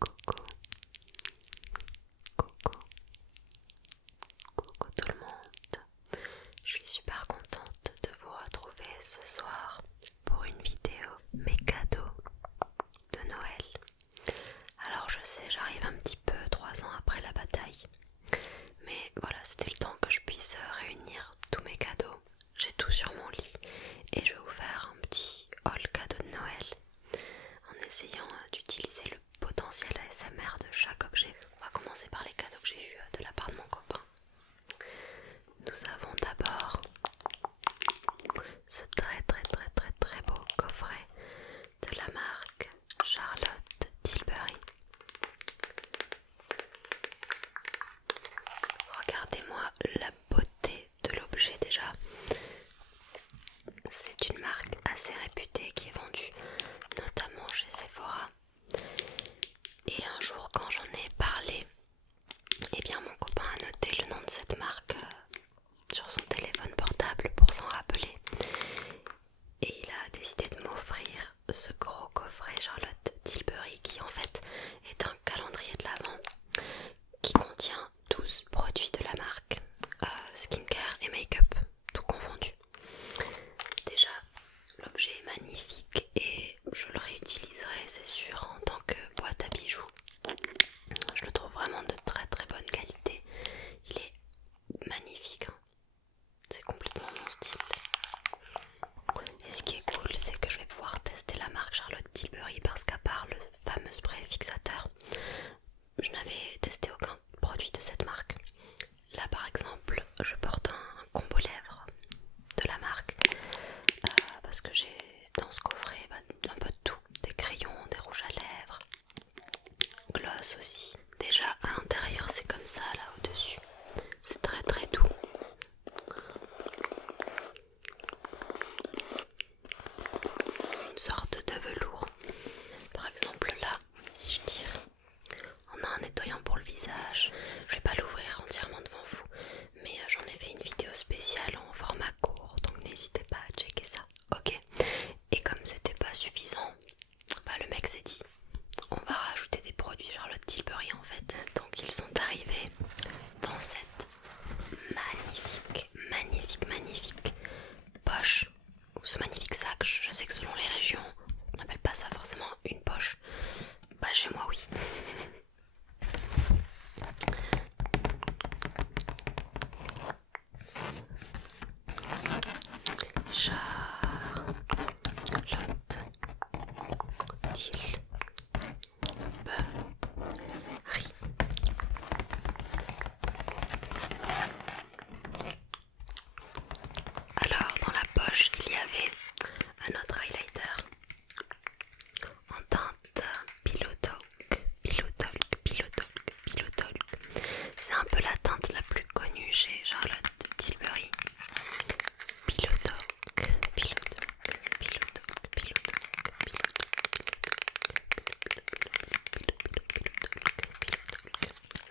Coucou, coucou, coucou tout le monde. Je suis super contente de vous retrouver ce soir pour une vidéo mes cadeaux de Noël. Alors je sais, j'arrive un petit peu 3 ans après la bataille, mais voilà, c'était le temps que je puisse réunir tous mes cadeaux. J'ai tout sur mon lit et je vais vous faire un petit haul cadeau de Noël en essayant d'utiliser le potentiel ASMR de chaque objet. On va commencer par les cadeaux que j'ai eus de la part de mon copain. Nous avons d'abord ce très beau coffret de la marque Charlotte Tilbury. Regardez-moi la beauté de l'objet déjà. C'est une marque assez réputée qui est vendue notamment chez Sephora. Et un jour quand j'en ai parlé, eh bien mon copain a noté le nom de cette marque sur son téléphone portable pour s'en rappeler. Et il a décidé de m'offrir ce gros coffret Charlotte Tilbury qui en fait est un calendrier de l'Avent qui contient 12 produits de la marque, skincare et make-up, tout confondu. Déjà, l'objet est magnifique et je le réutiliserai, c'est sûr, en tant que boîte à bijoux. Je le trouve vraiment de très bonne qualité. Il est magnifique, hein. C'est complètement mon style. Et ce qui est cool, c'est que je vais pouvoir tester la marque Charlotte Tilbury parce qu'à part le fameux spray fixateur, je n'avais testé aucun produit de cette marque. Là par exemple, je porte un combo lèvres de la marque parce que j'ai dans ce coffret un peu de tout, des crayons, des rouges à lèvres, gloss aussi. Déjà à l'intérieur c'est comme ça, là au-dessus, c'est très doux. Une sorte de velours. Par exemple là, si je tire, on a un nettoyant pour le visage. Je vais pas l'ouvrir entièrement devant vous, mais j'en ai fait une vidéo spéciale en format court, donc n'hésitez pas à checker ça, ok. Et comme c'était pas suffisant, le mec s'est dit on va rajouter des produits Charlotte Tilbury en fait. Donc ils sont arrivés dans cette magnifique poche, ou ce magnifique sac. Je sais que selon les régions on n'appelle pas ça forcément une poche. Chez moi oui. Charlotte Tilbury. Alors dans la poche il y avait un autre highlighter en teinte Pillow Talk. C'est un peu la teinte la plus connue chez Charlotte Tilbury. Pillow Talk.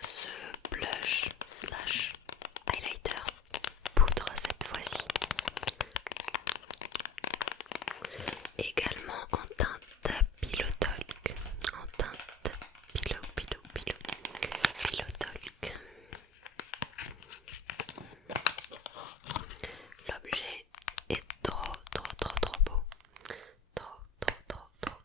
Ce blush slash highlighter poudre cette fois-ci, également en teinte Pillow Talk, Pillow Talk. L'objet est trop beau, trop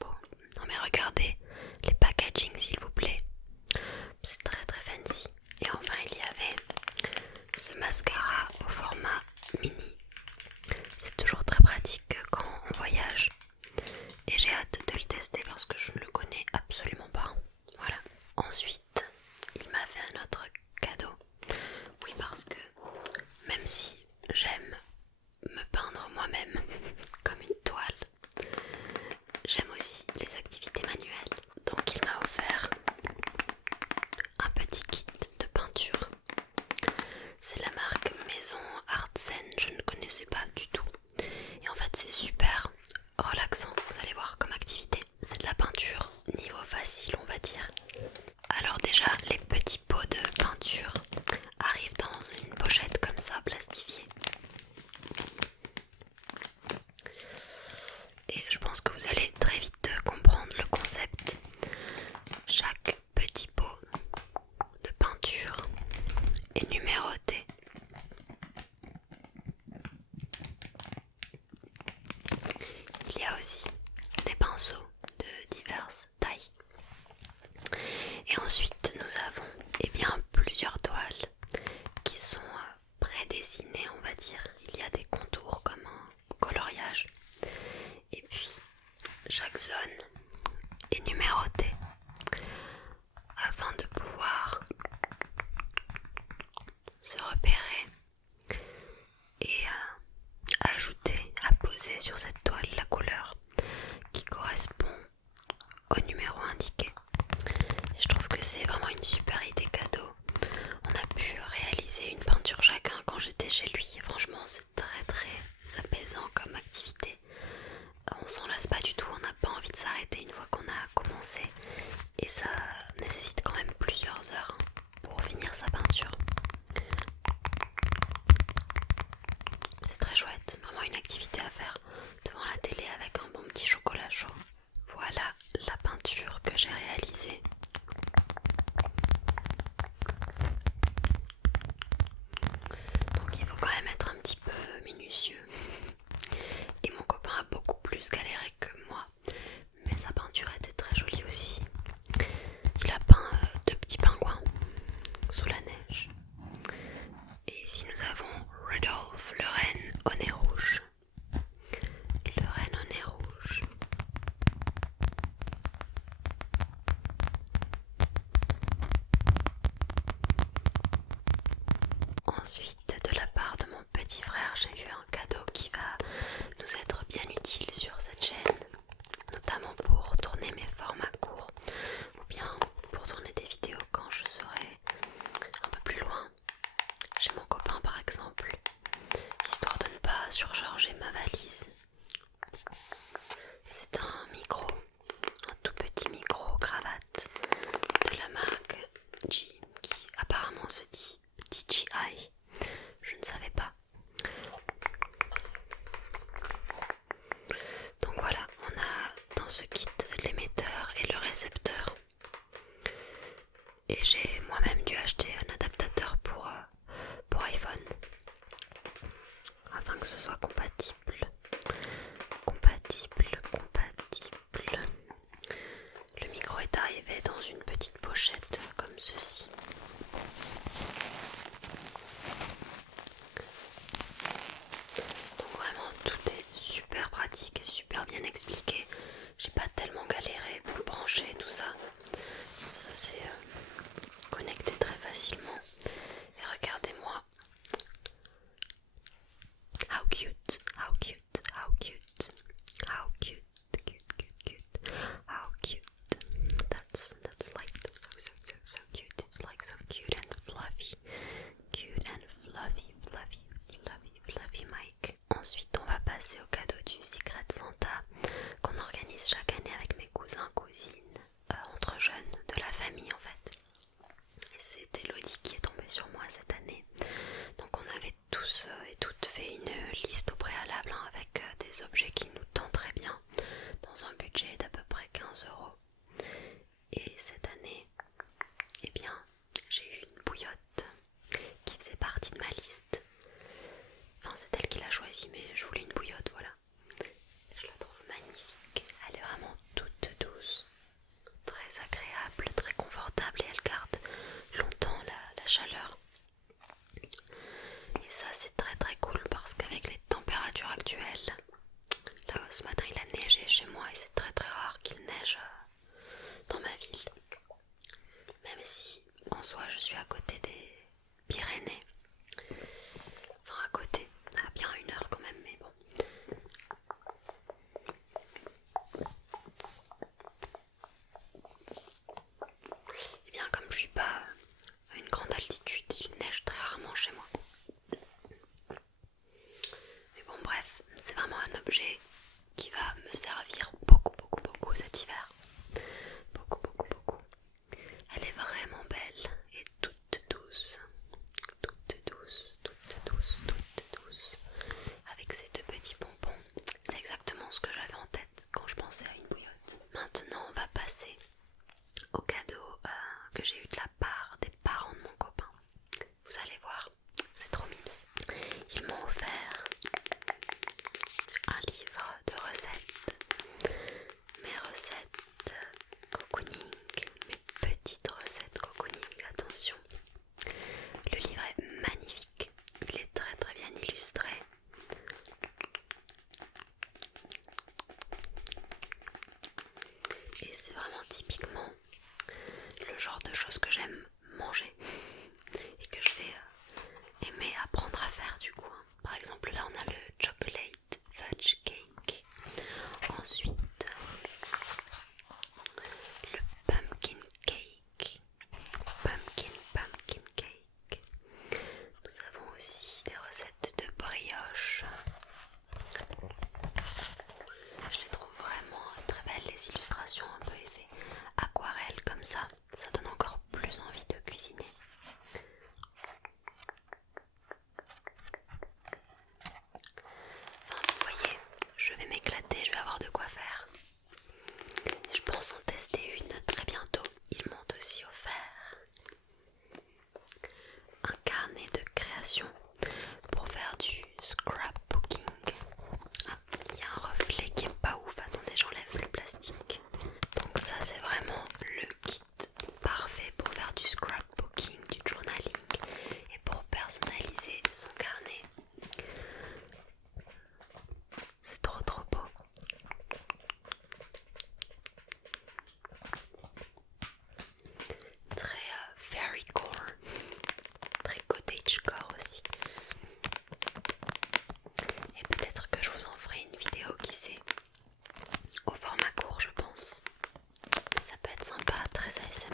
beau. Non mais regardez les packaging s'il vous plaît, c'est très fancy. Et enfin il y avait ce mascara au format mini. C'est toujours très pratique quand on voyage et j'ai hâte de le tester parce que je ne le connais absolument pas. Voilà. Ensuite, il m'a fait un autre cadeau. Oui, parce que même si j'aime me peindre moi-même comme une toile, j'aime aussi les activités manuelles. Donc il m'a offert un petit kit de peinture. C'est la marque Maison Artsen, je ne connaissais pas du tout. Et en fait c'est super relaxant, vous allez voir comme activité. C'est de la peinture niveau facile on va dire. Alors ça nécessite quand même plusieurs heures pour finir sa peinture. C'est très chouette, vraiment une activité à faire devant la télé avec un bon petit chocolat chaud. Voilà la peinture que j'ai réalisée. Donc il faut quand même être un petit peu minutieux. Et mon copain a beaucoup plus galéré que moi, mais sa peinture était très jolie aussi. Il a peint deux petits pingouins sous la neige. Et ici nous avons Rudolph, le renne au nez rouge. Le renne au nez rouge. Ensuite, de la part de mon petit frère, j'ai eu un cadeau qui va nous être bien utile sur cette chaîne, notamment pour tourner mes formats courts ou bien pour tourner des vidéos quand je serai un peu plus loin, chez mon copain par exemple, histoire de ne pas surcharger ma valise. C'est un micro, un tout petit micro cravate de la marque G, qui apparemment se dit DJI. Je ne savais pas. Donc voilà, on a dans ce kit l'émetteur et le récepteur. Et j'ai moi-même dû acheter un adaptateur pour iPhone afin que ce soit compatible. Le micro est arrivé dans une petite pochette comme ceci. Donc vraiment tout est super pratique et super bien expliqué. J'ai pas tellement galéré pour le brancher, tout ça. Ça s'est connecté très facilement. Et regardez-moi. How cute, how cute, how cute, how cute, cute, how cute. That's like so cute. It's like so cute and fluffy. Cute and fluffy Mike. Ensuite, on va passer au cadeau du Secret Santa qu'on organise chaque année avec mes cousins, cousines, entre jeunes de la famille en fait. Et c'est Elodie qui est tombée sur moi cette année. Donc on avait tous et toutes fait une liste au préalable avec des objets qui nous tenteraient bien dans un budget d'à peu près 15 €. Et cette année, eh bien, j'ai eu une bouillotte qui faisait partie de ma liste. Enfin, c'est elle qui l'a choisie, mais je voulais une bouillotte, voilà. Je la trouve magnifique. Elle est vraiment toute douce, très agréable, très confortable et elle garde longtemps la chaleur. Et ça, c'est très très cool parce qu'avec les températures actuelles, là ce matin il a neigé chez moi et c'est très très rare qu'il neige dans ma ville. Même si en soi je suis à côté des Pyrénées. Enfin à côté, à bien 1 heure quand même, mais bon. Et bien comme je suis pas à une grande altitude, il neige très rarement chez moi. Mais bon bref, c'est vraiment un objet qui va me servir beaucoup cet hiver. Beaucoup. Elle est vraiment belle et toute douce. Avec ces deux petits pompons. C'est exactement ce que j'avais en tête quand je pensais à une bouillotte. Maintenant on va passer au cadeau que j'ai eu de la part des parents de mon copain. Vous allez voir, c'est trop mimes. Ils m'ont offert un livre de recettes. Mes recettes cocooning, mes petites recettes cocooning, attention. Le livre est magnifique, il est très très bien illustré. Et c'est vraiment typiquement le genre de choses que j'aime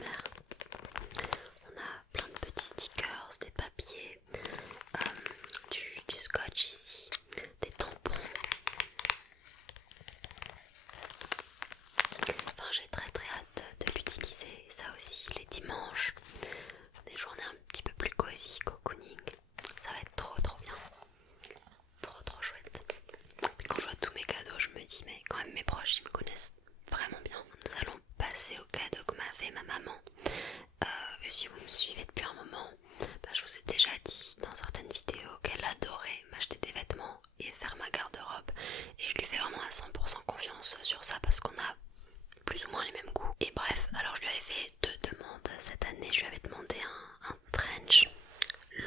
mère. On a plein de petits stickers, des papiers, du scotch ici, des tampons. Enfin, j'ai très hâte de l'utiliser. Ça aussi, les dimanches, des journées un petit peu plus cosy, cocooning. Ça va être trop bien. Trop chouette. Puis quand je vois tous mes cadeaux, je me dis, mais quand même mes proches, ils me connaissent vraiment bien. Nous allons passer au cadeau que m'a fait ma maman. Si vous me suivez depuis un moment, je vous ai déjà dit dans certaines vidéos qu'elle adorait m'acheter des vêtements et faire ma garde-robe. Et je lui fais vraiment à 100% confiance sur ça parce qu'on a plus ou moins les mêmes goûts. Et bref, alors je lui avais fait 2 demandes cette année. Je lui avais demandé un trench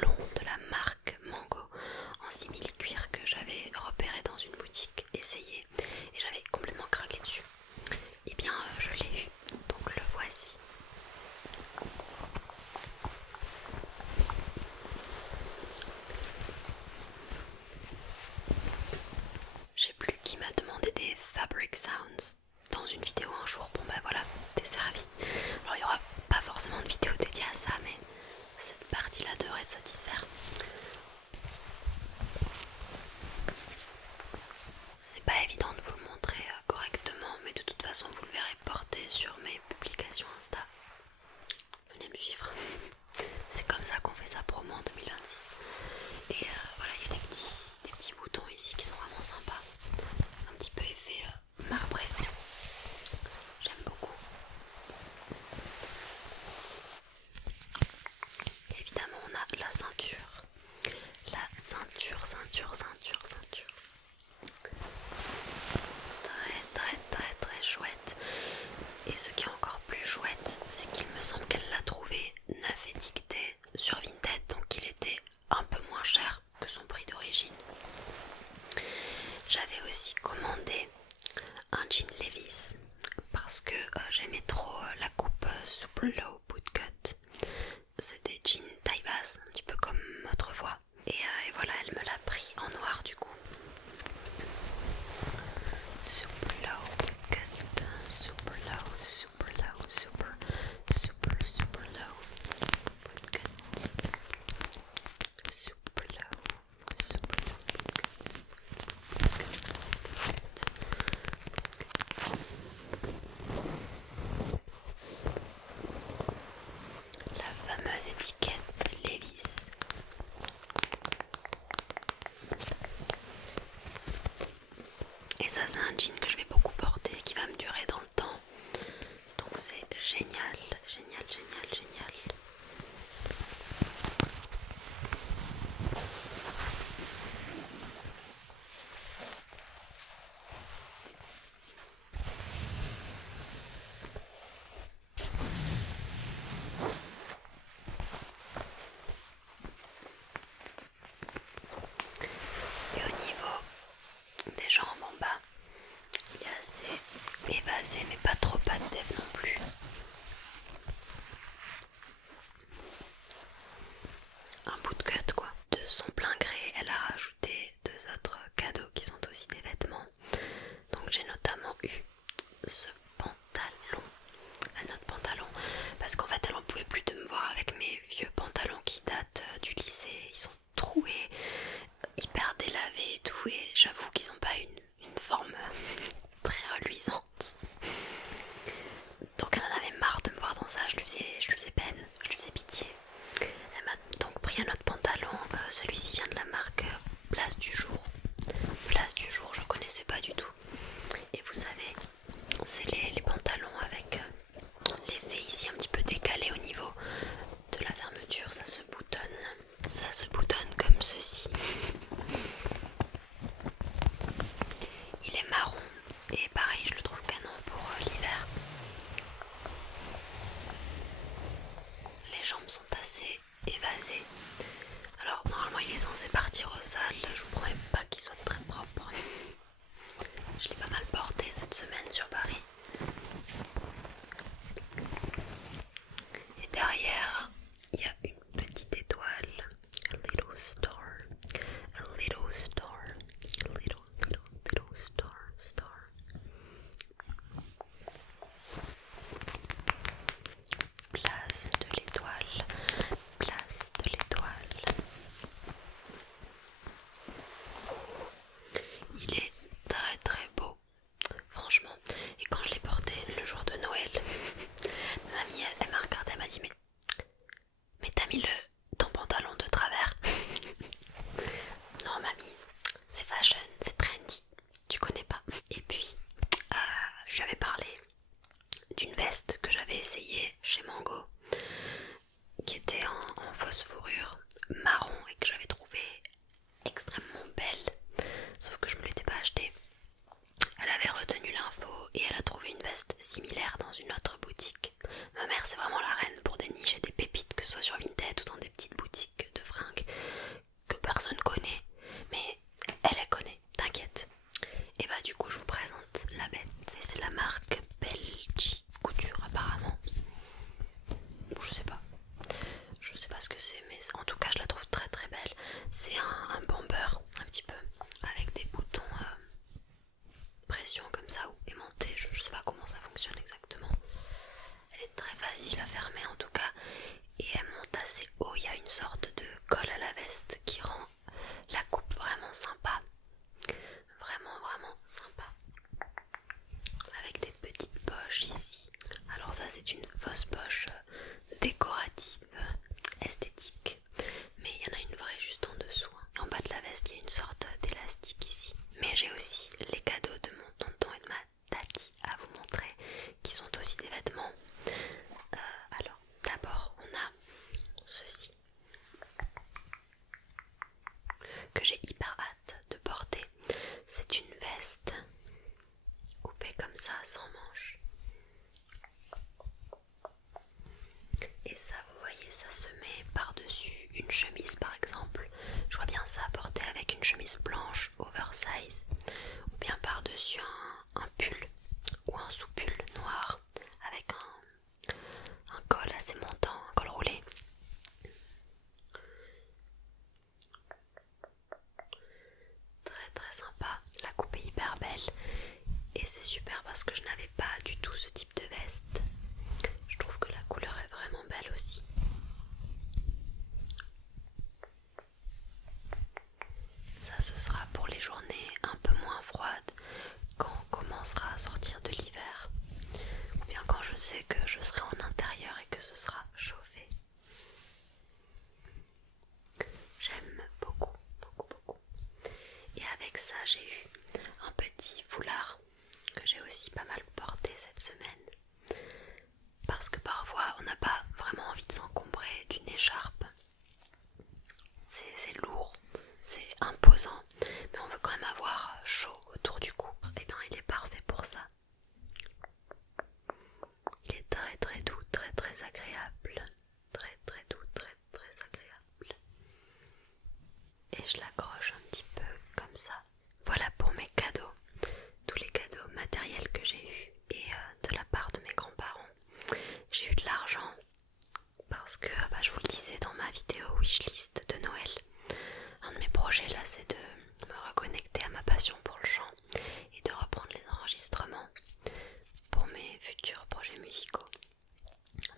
long de la marque Mango en simili-cuir que j'avais repéré dans une boutique, essayé, et j'avais complètement craqué dessus. Et bien je l'ai eu, donc le voici. Je sais plus qui m'a demandé des fabric sounds dans une vidéo un jour. Bon voilà, t'es servi. Alors il y aura pas forcément de vidéo dédiée à ça, mais cette partie-là devrait te satisfaire. C'est pas évident de vous le montrer correctement, mais de toute façon vous le verrez porter sur mes publications Insta. Venez me suivre. C'est comme ça qu'on fait sa promo en 2026. Et voilà, il y a des petits boutons ici qui sont vraiment sympas. Un petit peu effet marbré. J'aime beaucoup. Et évidemment, on a la ceinture. La ceinture. Très chouette. Et ce qui est encore plus chouette, c'est qu'il me semble qu'elle l'a trouvé neuf étiqueté sur Vinted, donc il était un peu moins cher que son prix d'origine. J'avais aussi commandé un jean Levi's parce que j'aimais trop la coupe super low bootcut. C'est des jeans taille basse, un petit peu comme autrefois. Et voilà, elle me l'a pris en noir du coup. Super low bootcut, super low bootcut. Super low la fameuse étiquette Levi's. Et ça, c'est un jean que je vais beaucoup porter, qui va me durer dans le temps. Donc c'est génial. Et au niveau des jambes en bas, il est assez évasé, mais pas trop pas de def non plus. Un bootcut quoi. De son plein gré, elle a rajouté 2 autres cadeaux qui sont aussi des vêtements. Donc j'ai notamment eu ce pantalon, un autre pantalon, parce qu'en fait elle en pouvait plus de me voir avec mes vieux pantalons qui datent du lycée. Ils sont troués, hyper délavés et tout, et j'avoue qu'ils n'ont pas une forme très reluisante. Donc elle en avait marre de me voir dans ça, je lui faisais peine, je lui faisais pitié. Elle m'a donc pris un autre pantalon, celui-ci vient de la marque Place du Jour. Place du Jour, je connaissais pas du tout. Et vous savez, c'est les pantalons avec l'effet ici un petit peu décalé au niveau de la fermeture. Ça se boutonne comme ceci. Il est marron et pareil, je le trouve canon pour l'hiver. Les jambes sont assez évasées. Alors normalement il est censé partir au sale, je vous promets pas qu'il soit très propre. Je l'ai pas mal porté cette semaine sur Paris. Et derrière, il y a une petite étoile. A little star. A little star. A little star. chez Mango, qui était en fausse fourrure marron et que j'avais trouvé extrêmement belle, sauf que je me l'étais pas achetée. Elle avait retenu l'info et elle a trouvé une veste similaire dans une autre boutique. Ma mère, c'est vraiment la reine pour dénicher des pépites, que ce soit sur Vinted ou dans des petites boutiques de fringues que personne connaît, mais elle les connaît, t'inquiète. Et bah du coup je vous présente la bête, c'est la marque Belgi Couture apparemment, ou je sais pas ce que c'est, mais en tout cas je la trouve très très belle. C'est un bomber un petit peu, avec des boutons pression comme ça ou aimantés, je sais pas comment ça fonctionne exactement. Elle est très facile à fermer en tout cas, et elle monte assez haut. Il y a une sorte de colle à la veste qui rend la coupe vraiment sympa, vraiment sympa, avec des petites poches ici. Alors ça c'est une fausse poche décorative, esthétique, mais il y en a une vraie juste en dessous. En bas de la veste il y a une sorte d'élastique ici. Mais j'ai aussi les cadeaux de mon tonton et de ma tati à vous montrer, qui sont aussi des vêtements. Alors d'abord on a ceci que j'ai hyper hâte de porter. C'est une veste coupée comme ça sans manches, et ça vous voyez, ça se met par dessus une chemise par exemple. Je vois bien ça porté avec une chemise blanche oversize, ou bien par dessus un pull ou un sous-pull noir avec un col assez montant, un col roulé. Très sympa, la coupe est hyper belle et c'est super parce que je n'avais pas du tout ce type de veste. Je trouve que la couleur est vraiment belle aussi. Ça, ce sera pour les journées un peu moins froides, quand on commencera à sortir de l'hiver, ou bien quand je sais que je serai en intérieur et que ce sera chauffé. J'aime beaucoup. Et avec ça j'ai eu un petit foulard que j'ai aussi pas mal porté cette semaine, parce que parfois on n'a pas vraiment envie de s'encombrer d'une écharpe. C'est lourd, c'est imposant, mais on veut quand même avoir chaud autour du cou. Et bien il est parfait pour ça. Il est très doux, très agréable. Très doux, très agréable. Et je l'accroche un petit peu comme ça. Voilà pour mes cadeaux, tous les cadeaux matériels que j'ai eus, et de la part de mes grands-parents. J'ai eu de l'argent parce que je vous le disais dans ma vidéo wishlist de Noël, un de mes projets là c'est de me reconnecter à ma passion pour le chant et de reprendre les enregistrements pour mes futurs projets musicaux.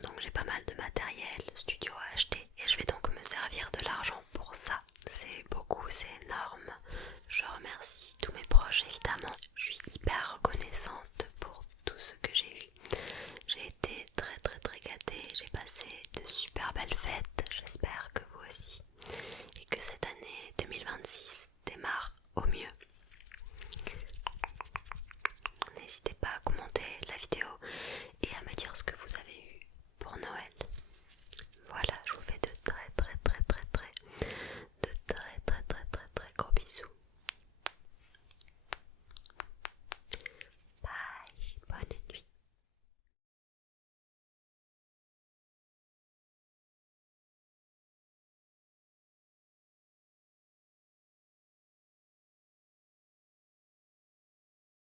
Donc j'ai pas mal de matériel studio à acheter et je vais donc me servir de l'argent pour ça. C'est beaucoup, c'est énorme. Je remercie tous mes proches évidemment. Je suis hyper reconnaissante pour tout ce que j'ai eu. J'ai été très gâtée, j'ai passé de super belles fêtes, j'espère que vous aussi. Et que cette année 2026 démarre au mieux. N'hésitez pas à commenter la vidéo et à me dire ce que vous avez